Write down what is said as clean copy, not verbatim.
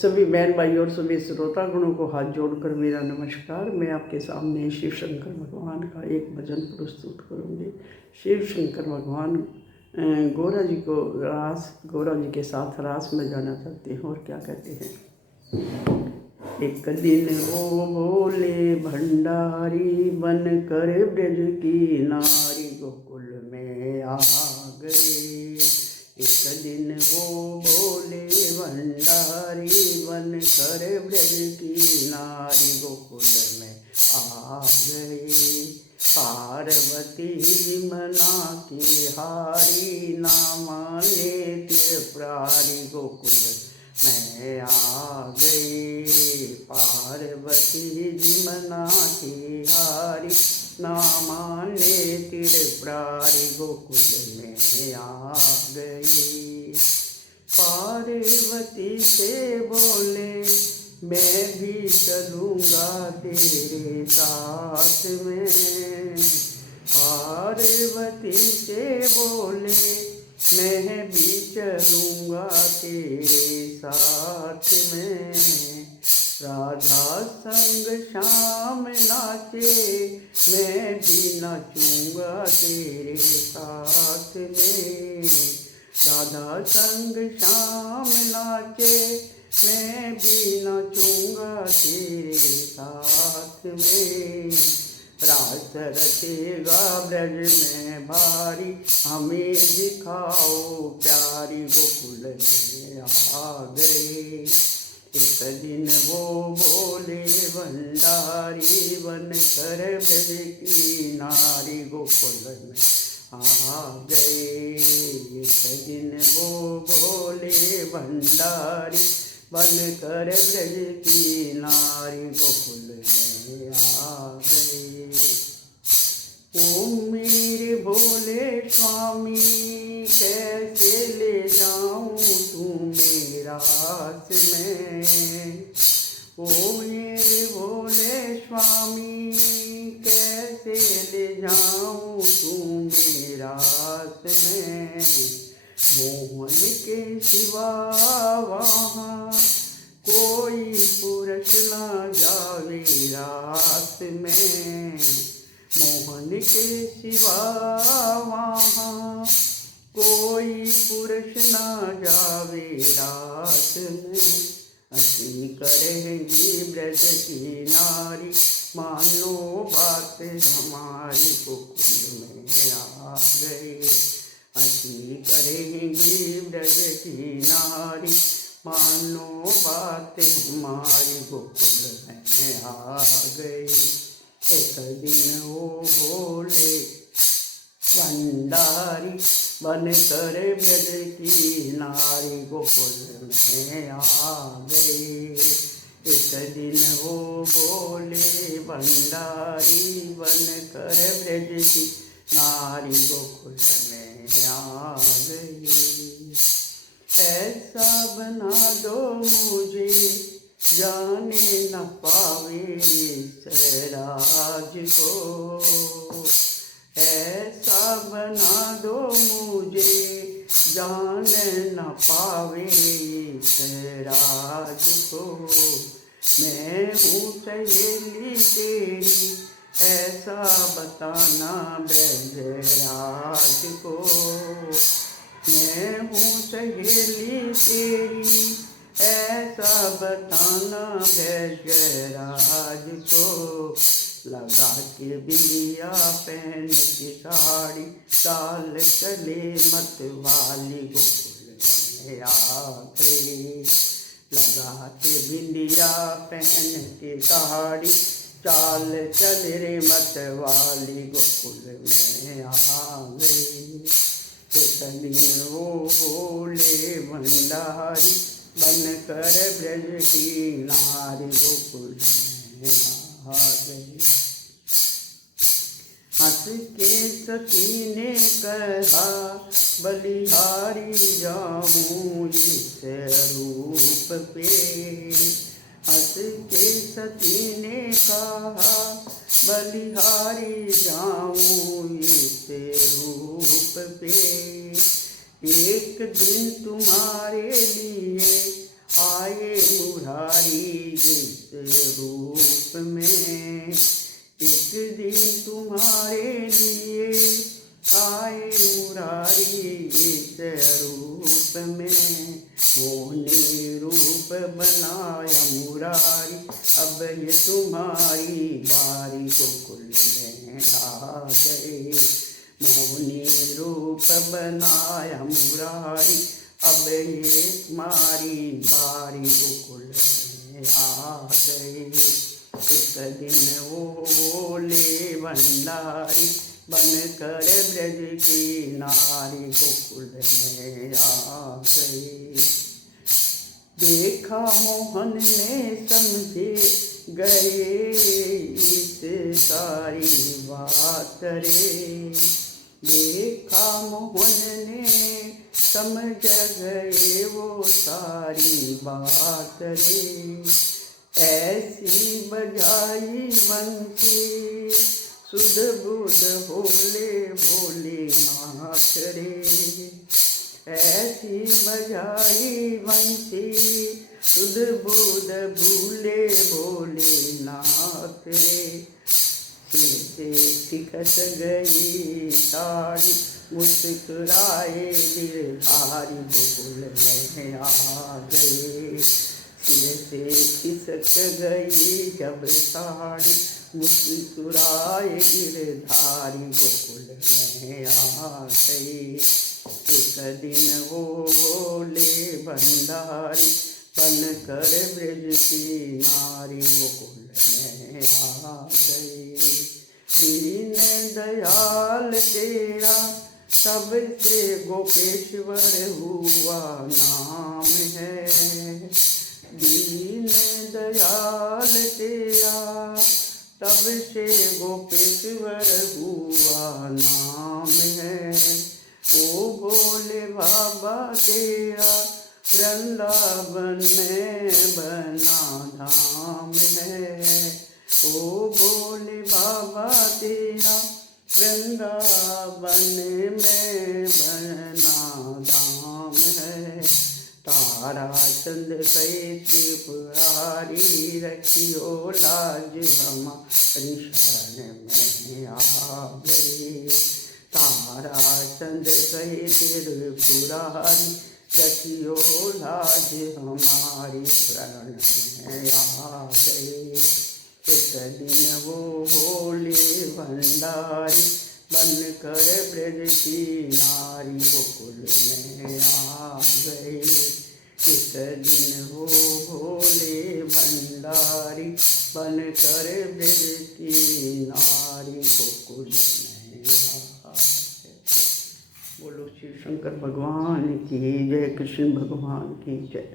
सभी बहन भाई और सभी श्रोतागणों को हाथ जोड़कर मेरा नमस्कार। मैं आपके सामने शिव शंकर भगवान का एक भजन प्रस्तुत करूंगी। शिव शंकर भगवान गौरा जी के साथ रास में जाना चाहते हैं और क्या कहते हैं। एक दिन वो भोले भंडारी बन कर ब्रज की नारी गोकुल में आ गए। एक दिन वो भोले भंडारी बन कर ब्रज की नारी गोकुल में आ गए। पार्वती विमना की हारी ना माने त्रिपुरारी गोकुल में आ गई। पार्वती विमना की हारी ना माने त्रिपुरारी गोकुल में आ गई। पार्वती से बोले मैं भी चलूँगा तेरे साथ में। पार्वती से बोले मैं भी चलूँगा तेरे साथ में। राधा संग श्याम नाचे मैं भी नाचूँगा तेरे साथ में। राधा संग श्याम नाचे मैं भी नाचूँगा तेरे साथ में। रास रचेगा ब्रज में भारी हमें दिखाओ प्यारी गोकुल में आ गए। एक दिन वो भोले भंडारी बन कर ब्रज की नारी गोकुल में आ गए। एक दिन वो भोले भंडारी बन कर ब्रज की नारी गोकुल में आ गए। ओ मेरे भोले स्वामी कैसे ले जाऊं तुम्हें रास में। ओ मेरे भोले स्वामी कैसे ले जाऊं तुम्हें रास में। मोहन के सिवा वहाँ कोई पुरुष न जावे रास में। मोहन के सिवा वहाँ कोई पुरुष न जावे रास में। हंसी करेंगी ब्रज की नारी मानो बात हमारी गोकुल में आ गई। हंसी करेंगी ब्रज की नारी मानो बात हमारी गोकुल में आ गई। एक दिन वो भोले भंडारी बन कर ब्रज की नारी गोकुल में आ गए। एक दिन वो भोले भंडारी बन कर ब्रज की नारी गोकुल में आ गई। ऐसा बना दो मुझे जाने न पावे इस राज को। ऐसा बना दो मुझे जान न पावे इस राज को। मैं हूँ सहेली तेरी ऐसा बताना ब्रजराज को। मैं हूँ सहेली तेरी ऐसा बताना ब्रजराज को। लगा के बिंदिया पहन की साड़ी चाल चले मत वाली गोकुल में आ गई। लगा के बिंदिया पहन के साड़ी चाल चल रे मत वाली गोकुल में आ गई। एक दिन वो भोले भंडारी बन कर ब्रज की नारी गोकुल में आ गई। हंस के सती ने कहा बलिहारी जाऊं इस रूप पे। हंस के सती ने कहा बलिहारी जाऊं इस रूप पे। एक दिन तुम्हारे लिए आए मोहनी रूप बनाया मुरारी, अब ये तुम्हारी बारी गोकुल में आ गए। मोहनी रूप बनाया मुरारी, अब ये तुम्हारी बारी गोकुल में आ गए। एक दिन वो बोले भंडारी, बनकर ब्रज की नारी गोकुल में आ गए। देखा मोहन ने समझे गए इस सारी बात रे। देखा मोहन ने समझ गए वो सारी बात रे। ऐसी बजाई बंसी सुध बुध भोले भोलेनाथ रे। ऐसी बजाई बंसी सुध बुध भूले भोलेनाथ रे। सिर से सिकस गई साड़ी, मुस्कुराए गिरधारी गोकुल में आ गए। सिर से खिसक गई जब साड़ी, मुस्कुराए गिरधारी गोकुल में आ गए। एक दिन वो बोले भंडारी, बनकर ब्रज की नारी गोकुल में आ गए। दीन दयाल तेरा सबसे गोपेश्वर हुआ नाम है। दीन दयाल तेरा सबसे गोपेश्वर हुआ नाम है। ओ भोले बाबा तेरा वृंदावन में बना धाम है। ओ भोले बाबा तेरा वृंदावन में बना धाम है। तारा चंद कैसे पुरारी, रखियो लाज हमारी शरण में आ गए। तारा चंद कैसे पुरारी, रखियो लाज हमारी शरण में आ गए। एक दिन वो भोले भंडारी, बनकर ब्रज की नारी गोकुल में आ गए। एक दिन वो भोले भंडारी, बनकर ब्रज की नारी गोकुल में आ गए। बोलो शिव शंकर भगवान की जय, कृष्ण भगवान की जय।